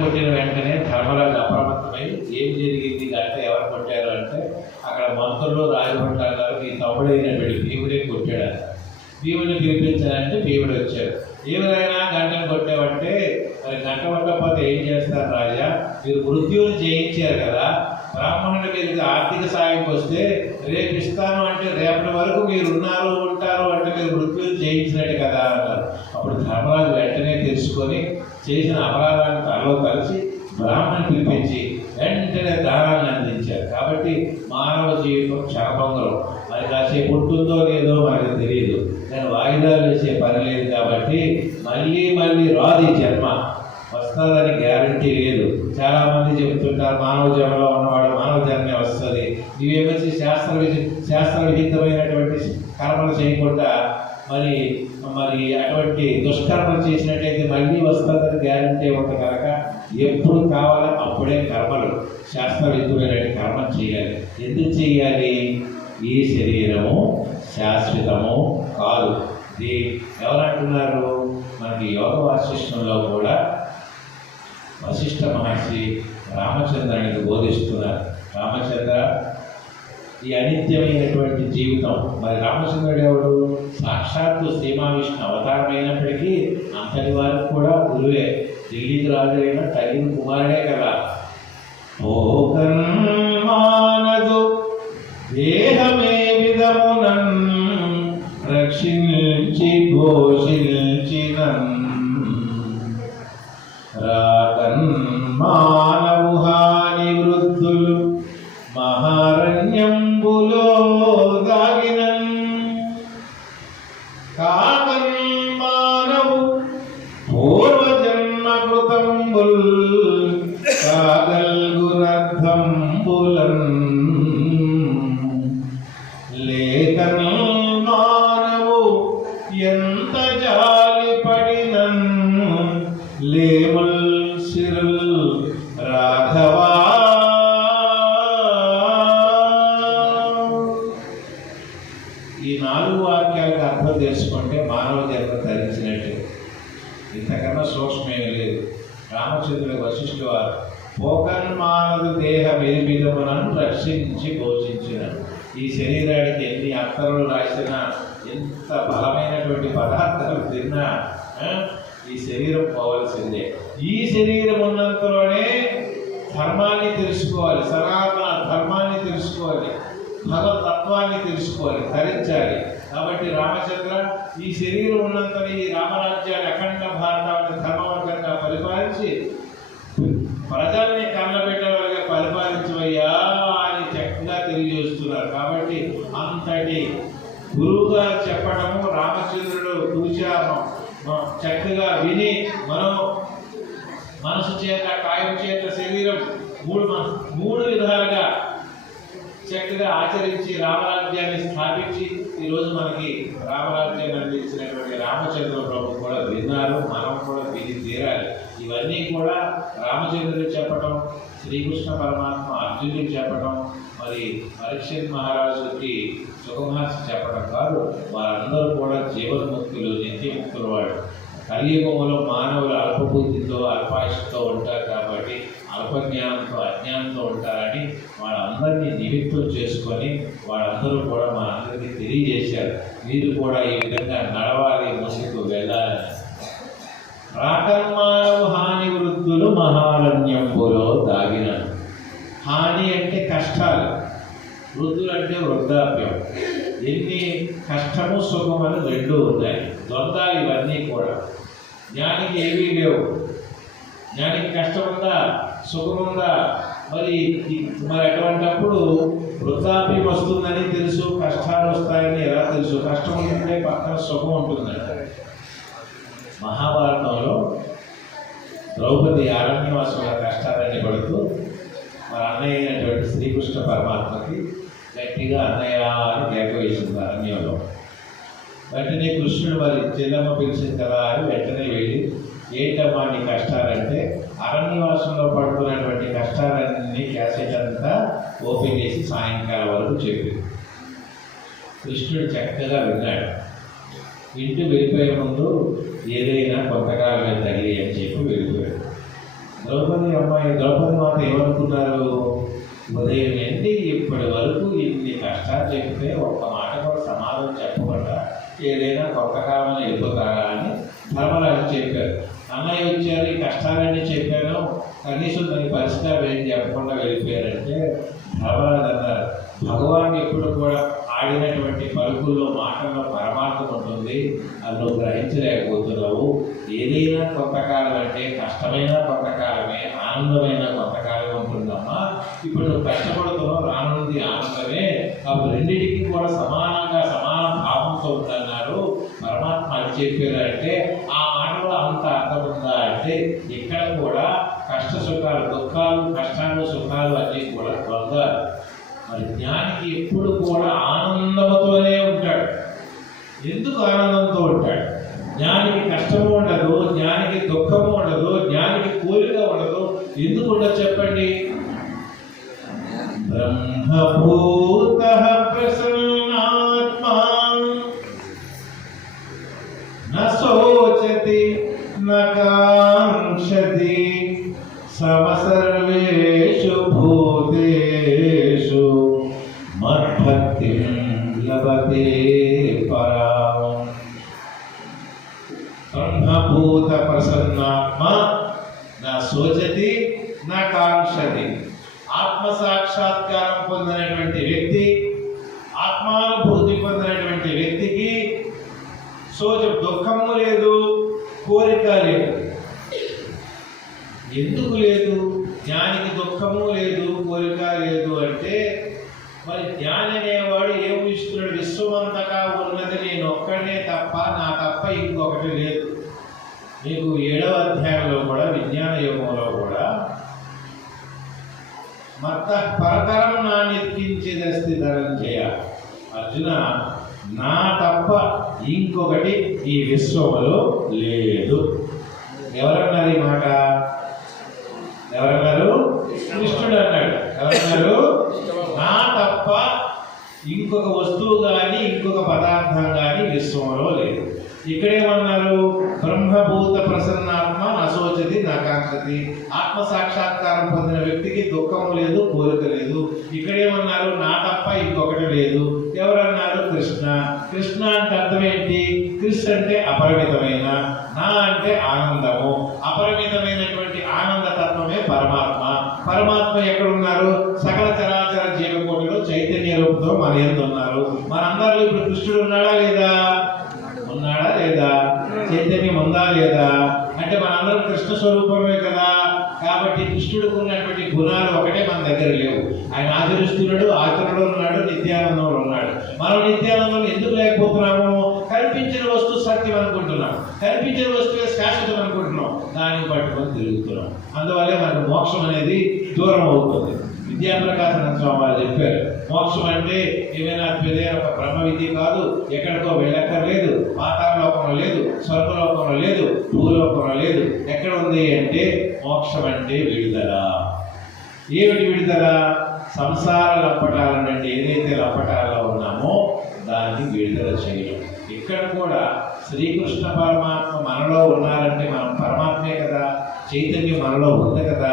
కొట్టిన వెంటనే ధర్మరాజు అప్రమత్తమై ఏం జరిగింది అంటే ఎవరు కొట్టారు అంటే అక్కడ మంత్రులు రాజభట్టారు గారు ఈ తమ్ముడైనటువంటి భీముడే కొట్టాడు. భీముడిని పిలిపించాలంటే భీముడు వచ్చాడు. ఎవరైనా గంటను కొట్టామంటే మరి గంట కొట్టకపోతే ఏం చేస్తారు రాజా, మీరు మృత్యువుని జయించారు కదా, బ్రాహ్మణుడి మీదకి ఆర్థిక సాయంకి వస్తే రేపు ఇస్తాను అంటే రేపటి వరకు మీరు ఉంటారు అంటే మీరు మృత్యువుని జయించినట్టు కదా అన్నారు. అప్పుడు ధర్మరాజు వెంటనే తెలుసుకొని చేసిన అపరాధాన్ని తనలో కలిసి బ్రాహ్మణుని పిలిపించి వెంటనే దానాన్ని అందించారు. కాబట్టి మానవ జీవితం క్షణభంగురం, మరి కాసేపు ఉంటుందో లేదో మనకు తెలియదు, కానీ వాయిదాలు వేసే పని లేదు. కాబట్టి మళ్ళీ రాదు ఈ జన్మ, వస్తుందని గ్యారంటీ లేదు. చాలామంది చెబుతుంటారు మానవ జన్మలో ఉన్నవాడు మానవ జన్మే వస్తుంది, ఇవేమొచ్చి శాస్త్ర విహితమైనటువంటి కర్మలు చేయకుండా మరి అటువంటి దుష్కర్మలు చేసినట్టయితే మళ్ళీ వస్తుందని గ్యారంటీ ఉంది కనుక ఎప్పుడు కావాలో అప్పుడే కర్మలు శాస్త్రవిహితమైన కర్మ చేయాలి. ఎందుకు చేయాలి? ఈ శరీరము శాశ్వతము కాదు. ఇది ఎవరంటున్నారు? మనకి యోగ వాసిష్టంలో కూడా వశిష్ఠ మహర్షి రామచంద్రునికి బోధిస్తున్నారు. రామచంద్ర, ఈ అనిత్యమైనటువంటి జీవితం, మరి రామచంద్రుడు ఎవడు? సాక్షాత్తు శ్రీమహావిష్ణు అవతారమైనప్పటికీ అంతటి వారికి కూడా గురువే. ఢిల్లీకి రాజైన తగిన కుమారుడే కదా. మానదు దేహమే విధమునన్ రక్షించి ఘోషించినన్ రాగన్ మానవు హాని వృద్ధులు మహారణ్యంబులో దాగినన్ కాకన్ మానవు పూర్వజన్మ కృతంబుల్ కాగల్గురద్ధంబులన్ లేఖన్ మానవు ఎంత జాలి పడినన్ లేముల్ సిరుల్ రాఘవా. ఈ 4 వాక్యాలకు అర్థం తెలుసుకుంటే మానవ జన్మ ధరించినట్టు, ఇంతకన్నా సూక్ష్మేమీ లేదు. రామచంద్రుడు వశిష్ఠు వారు పోకన్మానదు దేహ విధములను రక్షించి పోషించిన, ఈ శరీరానికి ఎన్ని అక్షరాలు రాసినా ఎంత బలమైనటువంటి పదార్థాలు తిన్నా ఈ శరీరం పోవలసిందే. ఈ శరీరం ఉన్నంతలోనే ధర్మాన్ని తెలుసుకోవాలి, సనాతన ధర్మాన్ని తెలుసుకోవాలి, భగవతత్వాన్ని తెలుసుకోవాలి, ధరించాలి. కాబట్టి రామచంద్ర, ఈ శరీరం ఉన్నంతని ఈ రామరాజ్యాన్ని అఖండ భారతాన్ని ధర్మవర్గంగా పరిపాలించి ప్రజల్ని కన్నబెట్టేవారుగా పరిపాలించవయ్యా అని చక్కగా తెలియజేస్తున్నారు. కాబట్టి అంతటి గురువు గారు చెప్పడము రామచంద్రుడు తూచాము చక్కగా విని మనసు చేత కాయం చేత శరీరం మూడు విధాలుగా చక్కగా ఆచరించి రామరాజ్యాన్ని స్థాపించి ఈరోజు మనకి రామరాజ్యాన్ని అందించినటువంటి రామచంద్ర ప్రభు కూడా విన్నారు, మనం కూడా విని తీరాలి. ఇవన్నీ కూడా రామచంద్రుడు చెప్పడం, శ్రీకృష్ణ పరమాత్మ అర్జునుడికి చెప్పడం, మరి పరీక్షిత్ మహారాజుకి సుఖమహర్షి చెప్పడం కాదు. వారందరూ కూడా జీవన్ముక్తులు, నిత్యముక్తులు. వాడు కలియుగంలో మానవులు అల్పబుద్ధితో అల్పాయుషతో ఉంటారు కాబట్టి అల్పజ్ఞానంతో అజ్ఞానంతో ఉంటారని వాళ్ళందరినీ నిమిత్తం చేసుకొని వాళ్ళందరూ కూడా మా అందరికీ తెలియజేశారు. మీరు కూడా ఈ విధంగా నడవాలి, ముందుకు వెళ్ళాలని. రాకన్మానవు హాని వృద్ధులు మహారణ్యంబులో దాగిన. హాని అంటే కష్టాలు, వృద్ధులు అంటే వృద్ధాప్యం. ఎన్ని కష్టము సుఖమని రెండు ఉన్నాయి, ద్వంద్వాలు ఇవన్నీ కూడా. జ్ఞానికి ఏమీ లేవు. జ్ఞానికి కష్టం ఉందా, సుఖం ఉందా? మరి అటువంటిప్పుడు వృద్ధాప్యం వస్తుందని తెలుసు, కష్టాలు వస్తాయని ఎలా తెలుసు? కష్టం ఉంటుంటే పక్కన సుఖం ఉంటుందంట. మహాభారతంలో ద్రౌపది అరణ్యవాసుల కష్టాలన్నీ పడుతూ మరి అన్నయ్య అయినటువంటి శ్రీకృష్ణ పరమాత్మకి గట్టిగా అన్నయ్య అని కేక వేసింది అరణ్యంలో. వెంటనే కృష్ణుడు మరి చెల్లమ్మ పిలిచింది కదా అని వెంటనే వెళ్ళి, ఏంటమ్మా నీ కష్టాలంటే, అరణ్యవాసంలో పడుతున్నటువంటి కష్టాలన్నీ క్యాసెట్ అంతా ఓపెన్ చేసి సాయంకాలం వరకు చెప్పింది. కృష్ణుడు చక్కగా విన్నాడు. వింటూ వెళ్ళిపోయే ముందు ఏదైనా కొంతకాలమే తల్లి అని చెప్పి వెళ్ళిపోయాడు. ద్రౌపది మాత ఏమనుకున్నారు? ఉదయం నుండి ఇప్పటి వరకు ఇన్ని కష్టాలు చెప్తే ఒక్క మాట కూడా సమాధానం చెప్పకుండా ఏదైనా కొత్త కాలంలో వెళ్ళిపోతారా అని ధర్మరాజు చెప్పారు. అన్నయ్య వచ్చారు, ఈ కష్టాలన్నీ చెప్పాను, కనీసం దాని పరిష్కారం ఏం చెప్పకుండా వెళ్ళిపోయారంటే ధర్మరాజు అన్నారు, భగవాన్ ఎప్పుడు కూడా ఆడినటువంటి పలుకుల్లో మాటల్లో పరమార్థం ఉంటుంది, అది నువ్వు గ్రహించలేకపోతున్నావు. ఏదైనా కొంతకాలం అంటే కష్టమైన కొంతకాలమే, ఆనందమైన కొంతకాలం ఉంటుందమ్మా. ఇప్పుడు నువ్వు కష్టపడుతున్నావు, రానుంది ఆనందమే. అప్పుడు రెండింటికి కూడా సమానంగా సమాన భావంతో ఉంటున్నారు. పరమాత్మ అది చెప్పారంటే ఆ మాటలో అంత అర్థం ఉందా అంటే ఇక్కడ కూడా కష్ట సుఖాలు, దుఃఖాలు, కష్టాలు, సుఖాలు అన్నీ కూడా పొందాలి. మరి జ్ఞానికి ఎప్పుడు కూడా ఆనందంతోనే ఉంటాడు. ఎందుకు ఆనందంతో ఉంటాడు? జ్ఞానికి కష్టము ఉండదు, జ్ఞానికి దుఃఖము ఉండదు, జ్ఞానికి కోరిక ఉండదు. ఎందుకు ఉండదు చెప్పండి? బ్రహ్మభూత ప్రసన్నాత్మా న శోచతి న కాంక్షతి సమసర్వేషు భూతేషు మద్భక్తిం లభతే పరాం. బ్రహ్మభూత ప్రసన్నాత్మ నా శోచతి నా కాంక్షతి. ఆత్మ సాక్షాత్కారం పొందినటువంటి వ్యక్తి, ఆత్మానుభూతి పొందినటువంటి వ్యక్తికి దుఃఖము లేదు, కోరిక లేదు. ఎందుకు లేదు? జ్ఞానికి దుఃఖము లేదు, కోరిక లేదు అంటే మరి జ్ఞాని అనేవాడు ఏం ఊహిస్తున్నాడు? విశ్వమంతగా ఉన్నది నేను ఒక్కడే తప్ప, నా తప్ప ఇంకొకటి లేదు. మీకు 7వ అధ్యాయంలో కూడా విజ్ఞాన యోగంలో కూడా మత్త పరతరం నా నెక్కించేదస్తి ధనంజయ. అర్జున, నా తప్ప ఇంకొకటి ఈ విశ్వములో లేదు. ఎవరన్నారు ఈ మాట? ఎవరన్నారు? కృష్ణుడు అన్నాడు. ఎవరన్నారు? నా తప్ప ఇంకొక వస్తువు కానీ ఇంకొక పదార్థం కానీ విశ్వంలో లేదు. ఇక్కడేమన్నారు? బ్రహ్మభూత ప్రసన్నాత్మ నశోచతి నకాంక్షతి. ఆత్మ సాక్షాత్కారం పొందిన వ్యక్తికి దుఃఖము లేదు, కోరిక లేదు. ఇక్కడేమన్నారు? నా తప్ప ఇంకొకటి లేదు. ఎవరన్నారు? కృష్ణ. కృష్ణ అంటే అర్థం ఏంటి? కృష్ణ అంటే అపరిమితమైన, నా అంటే ఆనందము. అపరిమితమైనటువంటి ఆనంద తత్వమే పరమాత్మ. పరమాత్మ ఎక్కడున్నారు? సకల చరాచర జీవకోటిలో చైతన్య రూపంతో మన యందు ఉన్నారు. మనందరిలో ఇప్పుడు కృష్ణుడు ఉన్నాడా లేదా? ఉన్నాడా లేదా? చైతన్యం ఉందా లేదా? అంటే మనందరం కృష్ణ స్వరూపమే కదా. కాబట్టి కృష్ణుడికి ఉన్నటువంటి గుణాలు ఒకటే మన దగ్గర లేవు. ఆయన ఆచరిస్తున్నాడు, ఆచరణలో ఉన్నాడు, నిత్యానందంలో ఉన్నాడు. మనం నిత్యానందంలో ఎందుకు లేకపోతున్నాము? కల్పించిన వస్తువు సత్యం అనుకుంటున్నాం, కల్పించిన వస్తువే శాశ్వతం అనుకుంటున్నాం, దాన్ని పట్టుకొని తిరుగుతున్నాం. అందువల్లే మనకు మోక్షం అనేది దూరం అవుతుంది. విద్యాప్రకాశన స్వామి వారు చెప్పారు, మోక్షం అంటే ఏమైనా ఒక బ్రహ్మ విద్య కాదు, ఎక్కడికో వెళ్ళక్కర్లేదు, పాతాళలోకంలో లేదు, స్వర్గలోకంలో లేదు, భూలోకంలో లేదు. ఎక్కడ ఉంది అంటే మోక్షం అంటే విడుదల. ఏమిటి విడుదల? సంసార లంపటాల నుండి ఏదైతే లంపటాల్లో ఉన్నామో దాన్ని విడుదల చేయడం. ఇక్కడ కూడా శ్రీకృష్ణ పరమాత్మ మనలో ఉన్నారంటే మనం పరమాత్మే కదా, చైతన్యం మనలో ఉంది కదా.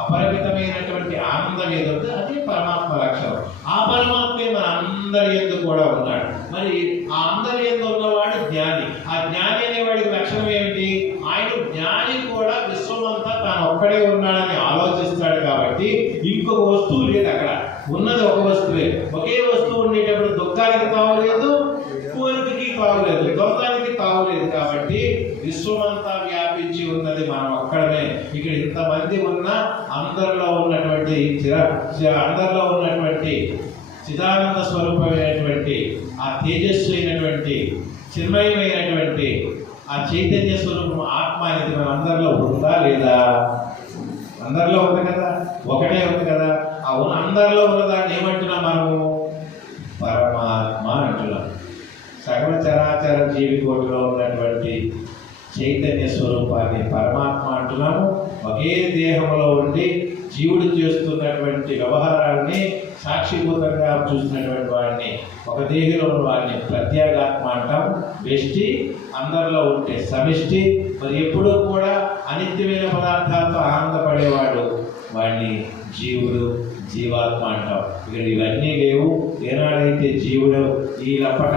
అపరిమితమైనటువంటి ఆనందం ఏదైతే అదే పరమాత్మ లక్షణం. ఆ పరమాత్మే మన అందరి యందు కూడా ఉన్నాడు. మరి ఆ అందరి యందు ఉన్నవాడు జ్ఞాని. ఆ జ్ఞాని అనేవాడికి లక్షణం ఏమిటి? ఆయన జ్ఞాని కూడా విశ్వమంతా తాను ఒక్కడే ఉన్నాడని ఆలోచిస్తాడు. కాబట్టి ఇంకొక వస్తువు లేదు, అక్కడ ఉన్నది ఒక వస్తువే. ఒకే వస్తువు ఉండేటప్పుడు దుఃఖానికి తావులేదు, కోరికకి తావులేదు, ద్వంద్వానికి తావులేదు. కాబట్టి విశ్వమంతా వ్యాపించి ఉన్నది మనం ఒక్కడమే. ఇక్కడ ఇంతమంది ఉన్నా అందరిలో ఉన్నటువంటి చిదానంద స్వరూపమైనటువంటి ఆ తేజస్సు అయినటువంటి చిన్మయమైనటువంటి ఆ చైతన్య స్వరూపం ఆత్మ అనేది మన అందరిలో ఉందా లేదా? అందరిలో ఉంది కదా, ఒకటే ఉంది కదా. అవును, అందరిలో ఉన్నదాన్ని ఏమంటున్నాం మనము? పరమాత్మ అంటున్నాం. సకల చరాచర జీవికోటిలో ఉన్నటువంటి చైతన్య స్వరూపాన్ని పరమాత్మ అంటున్నాము. ఒకే దేహంలో ఉండి జీవుడు చేస్తున్నటువంటి వ్యవహారాన్ని సాక్షిభూతంగా చూసినటువంటి వాడిని, ఒక దేహిలో ఉన్న వాడిని ప్రత్యేగాత్మ అంటాం. వ్యష్టి అందరిలో ఉంటే సమిష్టి, మరి ఎప్పుడూ కూడా అనిత్యమైన పదార్థాలతో ఆనందపడేవాడు వాడిని జీవుడు, జీవాత్మ అంటాం. ఇక్కడ ఇవన్నీ లేవు. ఏనాడైతే జీవుడు ఈ లప్పట